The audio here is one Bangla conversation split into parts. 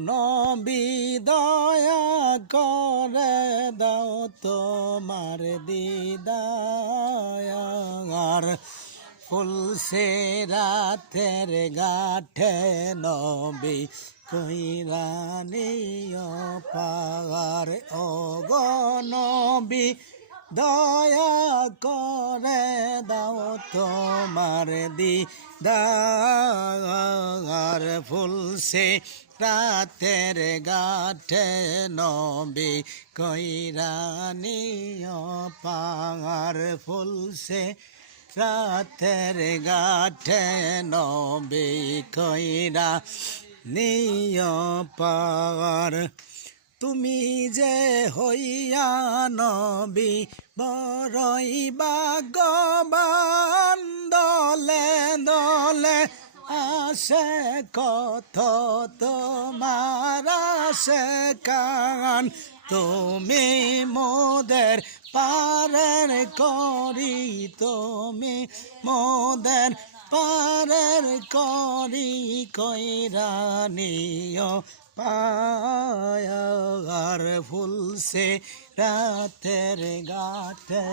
নবী দয়া করে দাও তোমার দিদার ফুলসে রাতের গাঠে নবী কইরানিও পার ও গো নবী দয়া করে দাও তোমার দিদার ফুলসে রাতের গাঠে নবী কইরানিও পার ফুলসে রাতের গাঠে নবী কইরা নিয় পার তুমি যে হইয়া নবী বড়ই ভাগ্যবান দলে দলে আসে কত তোমার আসে কান তুমি মোদের পারের করি তুমি মোদের পারের করি কইরানিও পায়ার ফুলসে রাতের গাঠে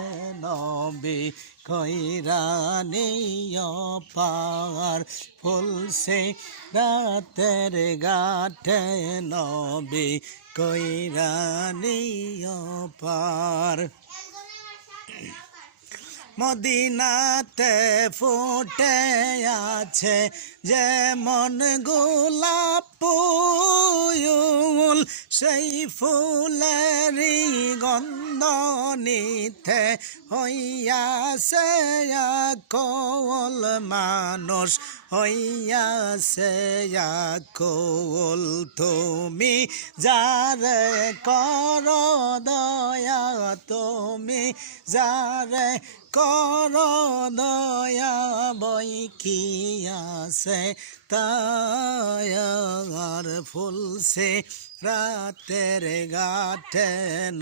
নবী কইরানিও পার ফুলসে রাতের গাঠে নবী কইরানিও পার মদিনাতে ফুটে আছে যেমন গোলাপ ফুল সেই ফুলেরই গন্ধ নিতে হইয়াছে কোল মানুষ হইয়াছে কোল তুমি যারে কর দয়া তুমি যারে কর দয়া বই কি আছে তায়ার ফুলসে রাতের গাঠে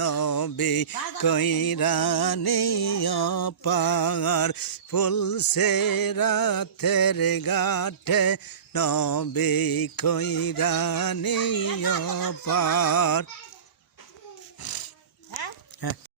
নবী কইরানিও পার ফুলসে রাতের গাঠে নবী কইরানিও পার।